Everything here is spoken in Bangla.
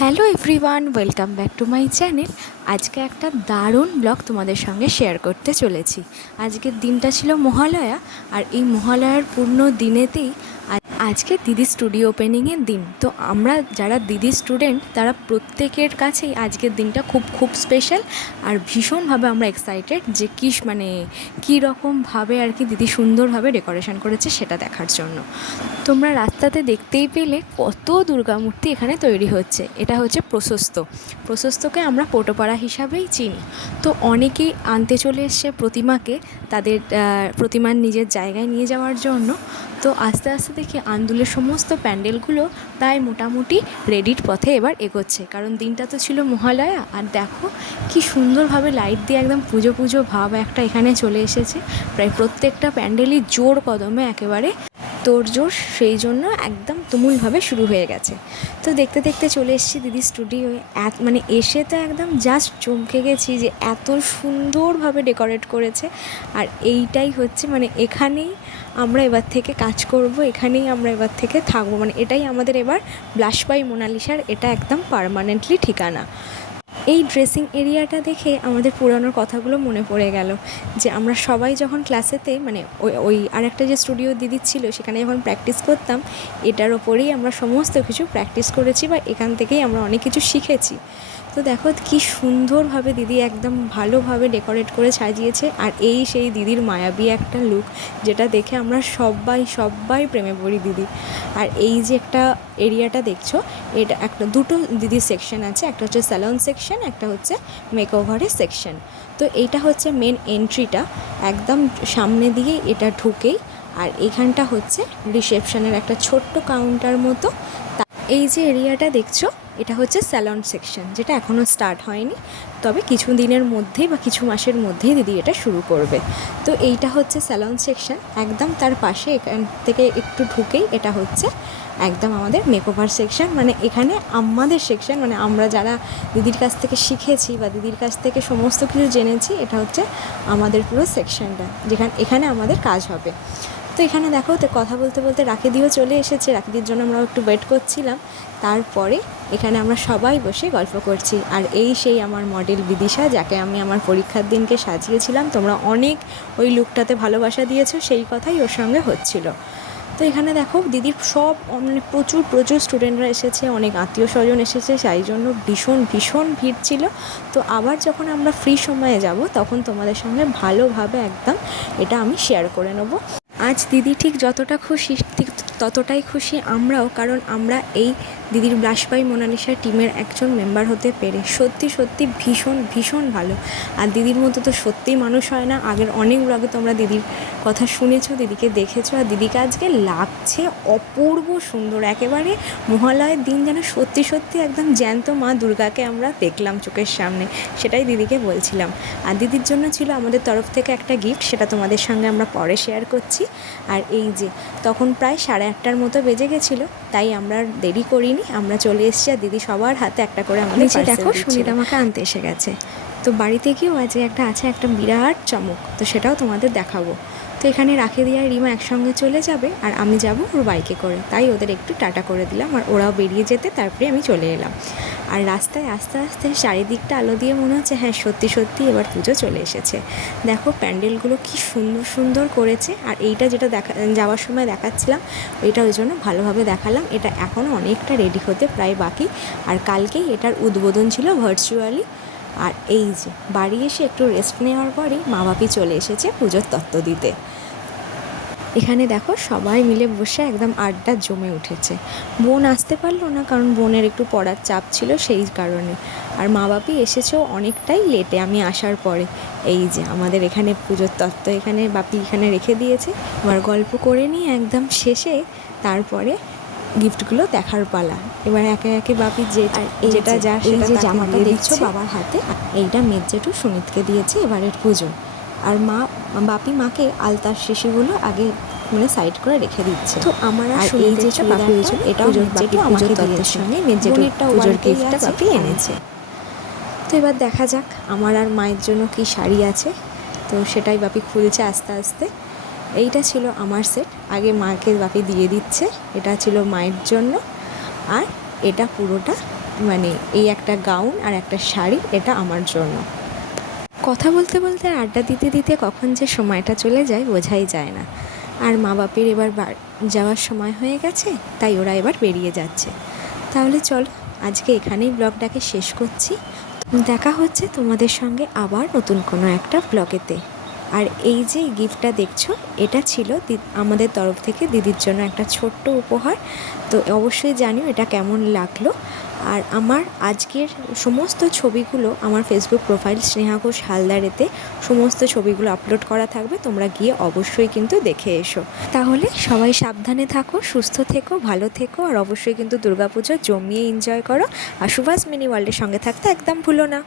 Hello everyone, welcome back to my channel. আজকে একটা দারুণ ব্লগ তোমাদের সঙ্গে শেয়ার করতে চলেছি। আজকের দিনটা ছিল মহালয়া, আর এই মহালয়ার পূর্ণ দিনেতেই আজকে দিদির স্টুডিও ওপেনিংয়ের দিন। তো আমরা যারা দিদির স্টুডেন্ট তারা প্রত্যেকের কাছেই আজকের দিনটা খুব খুব স্পেশাল, আর ভীষণভাবে আমরা এক্সাইটেড যে কী রকমভাবে আর কি দিদি সুন্দরভাবে ডেকোরেশন করেছে সেটা দেখার জন্য। তোমরা রাস্তাতে দেখতেই পেলে কত দুর্গা মূর্তি এখানে তৈরি হচ্ছে। এটা হচ্ছে প্রশস্তকে আমরা পোটোপাড়া হিসাবেই চিনি। তো অনেকেই আনতে চলে এসছে প্রতিমাকে তাদের প্রতিমার নিজের জায়গায় নিয়ে যাওয়ার জন্য। তো আস্তে আস্তে দেখি আন্দুলের সমস্ত প্যান্ডেলগুলো প্রায় মোটামুটি রেডির পথে এবার এগোচ্ছে, কারণ দিনটা তো ছিল মহালয়া। আর দেখো কি সুন্দরভাবে লাইট দিয়ে একদম পুজো পুজো ভাব একটা এখানে চলে এসেছে। প্রায় প্রত্যেকটা প্যান্ডেলই জোর কদমে একেবারে তোড়জোড়, সেই জন্য একদম তুমুলভাবে শুরু হয়ে গেছে। তো দেখতে দেখতে চলে এসেছি দিদির স্টুডিওয়ে। মানে এসে তো একদম জাস্ট চমকে গেছি যে এত সুন্দরভাবে ডেকোরেট করেছে। আর এইটাই হচ্ছে মানে এখানেই আমরা এবার থেকে কাজ করব, এখানেই আমরা এবার থেকে থাকবো, মানে এটাই আমাদের এবার ব্লাশ বাই মোনালিসার এটা একদম পার্মানেন্টলি ঠিকানা। এই ড্রেসিং এরিয়াটা দেখে আমাদের পুরানোর কথাগুলো মনে পড়ে গেল, যে আমরা সবাই যখন ক্লাসেতে মানে ওই আরেকটা যে স্টুডিও দিদির ছিল সেখানে যখন প্র্যাকটিস করতাম, এটার ওপরেই আমরা সমস্ত কিছু প্র্যাকটিস করেছি বা এখান থেকেই আমরা অনেক কিছু শিখেছি। তো দেখো কি সুন্দরভাবে দিদি একদম ভালোভাবে ডেকোরেট করে সাজিয়েছে। আর এই সেই দিদির মায়াবী একটা লুক, যেটা দেখে আমরা সবাই প্রেমে পড়ি দিদি। আর এই যে একটা এরিয়াটা দেখছো, এটা দুটো দিদির সেকশন আছে, একটা হচ্ছে স্যালন সেকশন, একটা হচ্ছে মেকওভারের সেকশন। তো এইটা হচ্ছে মেন এন্ট্রিটা, একদম সামনে দিয়ে এটা ঢুকেই। আর এইখানটা হচ্ছে রিসেপশনের একটা ছোট্ট কাউন্টার মতো। এই যে এরিয়াটা দেখছো, এটা হচ্ছে স্যালন সেকশন, যেটা এখনও স্টার্ট হয়নি, তবে কিছু দিনের মধ্যেই বা কিছু মাসের মধ্যেই দিদি এটা শুরু করবে। তো এইটা হচ্ছে স্যালন সেকশন, একদম তার পাশে এখান থেকে একটু ঢুকেই এটা হচ্ছে একদম আমাদের মেকওভার সেকশন। মানে এখানে আমাদের সেকশন, মানে আমরা যারা দিদির কাছ থেকে শিখেছি বা দিদির কাছ থেকে সমস্ত কিছু জেনেছি, এটা হচ্ছে আমাদের পুরো সেকশনটা, এখানে আমাদের কাজ হবে। তো এখানে দেখো তো কথা বলতে বলতে রাখিদিও চলে এসেছে, রাখিদির জন্য আমরা একটু ওয়েট করছিলাম। তারপরে এখানে আমরা সবাই বসে গল্প করছি। আর এই সেই আমার মডেল বিদিশা, যাকে আমি আমার পরীক্ষার দিনকে সাজিয়েছিলাম। তোমরা অনেক ওই লুকটাতে ভালোবাসা দিয়েছো, সেই কথাই ওর সঙ্গে হচ্ছিল। তো এখানে দেখো দিদির সব মানে প্রচুর স্টুডেন্টরা এসেছে, অনেক আত্মীয় স্বজন এসেছে, সেই জন্য ভীষণ ভিড় ছিল। তো আবার যখন আমরা ফ্রি সময়ে যাব তখন তোমাদের সঙ্গে ভালোভাবে একদম এটা আমি শেয়ার করে নেবো। আজ দিদি ঠিক যতটা খুশি ঠিক ততটাই খুশি আমরাও, কারণ আমরা এই দিদির ব্লাশ বাই মোনালিসা টিমের একজন মেম্বার হতে পেরে সত্যি ভীষণ ভালো। আর দিদির মতো তো সত্যিই মানুষ হয় না। আগের অনেক ব্লগে তোমরা দিদির কথা শুনেছো, দিদিকে দেখেছো, আর দিদিকে আজকে লাগছে অপূর্ব সুন্দর। একেবারে মহালয়ের দিন যেন সত্যি একদম জ্যান্ত মা দুর্গাকে আমরা দেখলাম চোখের সামনে, সেটাই দিদিকে বলছিলাম। আর দিদির জন্য ছিল আমাদের তরফ থেকে একটা গিফট, সেটা তোমাদের সঙ্গে আমরা পরে শেয়ার করছি। আর এই যে তখন প্রায় 8:30টার মতো বেজে গেছিলো, তাই আমরা দেরি করিনি, আমরা চলে এসেছি। আর দিদি সবার হাতে একটা করে আমাদের দেখো সুনিতা আমাকে আনতে এসে গেছে। তো বাড়িতে গিয়েও আজকে একটা বিরাট চমক, তো সেটাও তোমাদের দেখাবো। তো এখানে রাখিদি আর রিমা একসঙ্গে চলে যাবে, আর আমি যাব ওর বাইকে করে, তাই ওদের একটু টাটা করে দিলাম। আর ওরাও বেরিয়ে যেতে তারপরে আমি চলে এলাম। আর রাস্তায় আস্তে আস্তে চারিদিকটা আলো দিয়ে মনে হচ্ছে হ্যাঁ সত্যি এবার পুজো চলে এসেছে। দেখো প্যান্ডেলগুলো কি সুন্দর করেছে। আর এইটা যেটা যাওয়ার সময় দেখাচ্ছিলাম, ওইটা ওই জন্য ভালোভাবে দেখালাম। এটা এখনও অনেকটা রেডি হতে প্রায় বাকি, আর কালকেই এটার উদ্বোধন ছিল ভার্চুয়ালি। আর এই যে বাড়ি এসে একটু রেস্ট নেওয়ার পরেই মা বাপি চলে এসেছে পুজোর তত্ত্ব দিতে। এখানে দেখো সবাই মিলে বসে একদম আড্ডা জমে উঠেছে। বোন আসতে পারলো না, কারণ বোনের একটু পড়ার চাপ ছিল সেই কারণে। আর মা বাপি এসেছেও অনেকটাই লেটে আমি আসার পরে। এই যে আমাদের এখানে পুজোর তত্ত্ব এখানে বাপি এখানে রেখে দিয়েছে। এবার গল্প করে নিয়ে একদম শেষে তারপরে গিফটগুলো দেখার পালা। এবার একে একে বাপি যেটা যা সেটা জামাটা দিচ্ছ বাবার হাতে। এইটা মেজজেঠু সুমিতকে দিয়েছে এবারের পুজো। আর বাপি মাকে আলতার শিশিগুলো আগে মানে সাইড করে রেখে দিচ্ছে। তো আমার আর এই যে চুড়িদার হয়েছিল, এটাও মেজজেঠু আমাকে তত্ত্বের সঙ্গে মেজজেঠুর পুজোর গিফটটা বাপি এনেছে। তো এবার দেখা যাক আমার আর মায়ের জন্য কি শাড়ি আছে, তো সেটাই বাপি খুলছে আস্তে আস্তে। এইটা ছিল আমার সেট, আগে মাকে বাপি দিয়ে দিচ্ছে। এটা ছিল মায়ের জন্য, আর এটা পুরোটা মানে এই একটা গাউন আর একটা শাড়ি, এটা আমার জন্য। কথা বলতে বলতে আর আড্ডা দিতে দিতে কখন যে সময়টা চলে যায় বোঝাই যায় না। আর মা বাপের এবার যাওয়ার সময় হয়ে গেছে, তাই ওরা এবার বেরিয়ে যাচ্ছে। তাহলে চলো আজকে এখানেই ব্লগটাকে শেষ করছি। দেখা হচ্ছে তোমাদের সঙ্গে আবার নতুন কোনো একটা ব্লগেতে। আর এই যে গিফটটা দেখছো, এটা ছিল আমাদের তরফ থেকে দিদির জন্য একটা ছোট্ট উপহার। তো অবশ্যই জানিও এটা কেমন লাগলো। আর আমার আজকের সমস্ত ছবিগুলো আমার ফেসবুক প্রোফাইল স্নেহা ঘোষ হালদারেতে সমস্ত ছবিগুলো আপলোড করা থাকবে, তোমরা গিয়ে অবশ্যই কিন্তু দেখে এসো। তাহলে সবাই সাবধানে থাকো, সুস্থ থেকো, ভালো থেকো, আর অবশ্যই কিন্তু দুর্গাপুজো জমিয়ে এনজয় করো। আর সুভাষ মিনি ওয়ার্ল্ডের সঙ্গে থাকতে একদম ভুলো না।